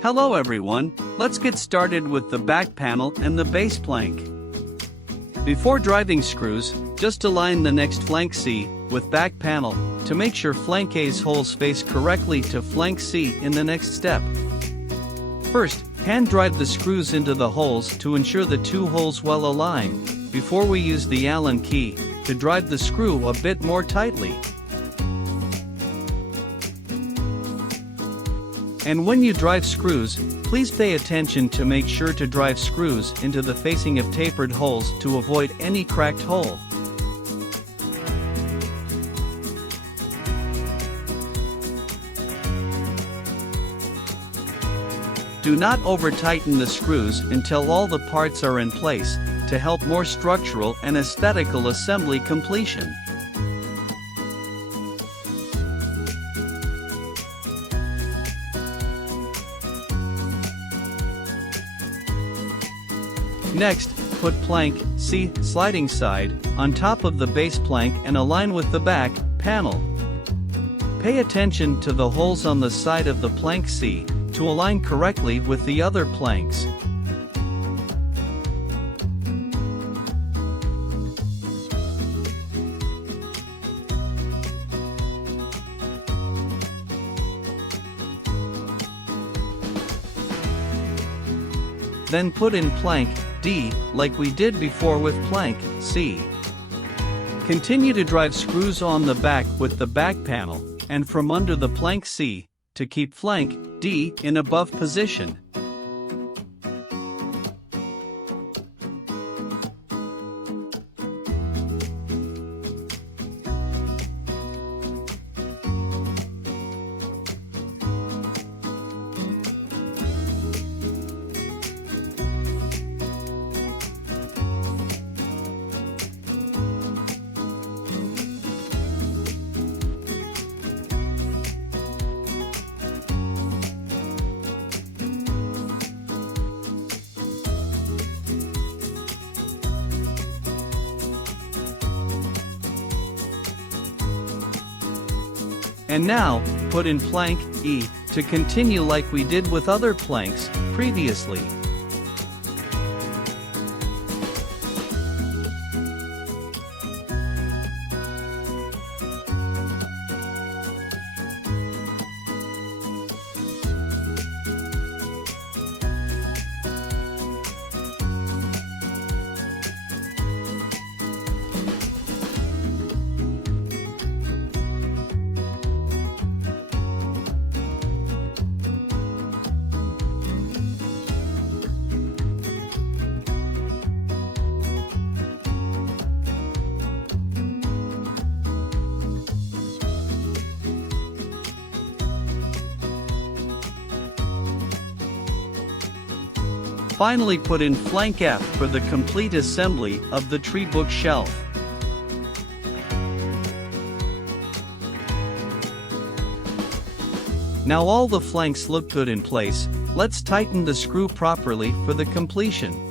Hello everyone, let's get started with the back panel and the base plank. Before driving screws, just align the next flank C with back panel to make sure flank A's holes face correctly to flank C in the next step. First, hand drive the screws into the holes to ensure the two holes well align, before we use the Allen key to drive the screw a bit more tightly. And when you drive screws, please pay attention to make sure to drive screws into the facing of tapered holes to avoid any cracked hole. Do not over-tighten the screws until all the parts are in place, to help more structural and aesthetical assembly completion. Next, put plank C sliding side on top of the base plank and align with the back panel. Pay attention to the holes on the side of the plank C to align correctly with the other planks. Then put in plank D, like we did before with plank C. Continue to drive screws on the back with the back panel, and from under the plank C, to keep flank D in above position. And now, put in plank E to continue like we did with other planks previously. Finally, put in flank F for the complete assembly of the tree book shelf. Now all the flanks look good in place, let's tighten the screw properly for the completion.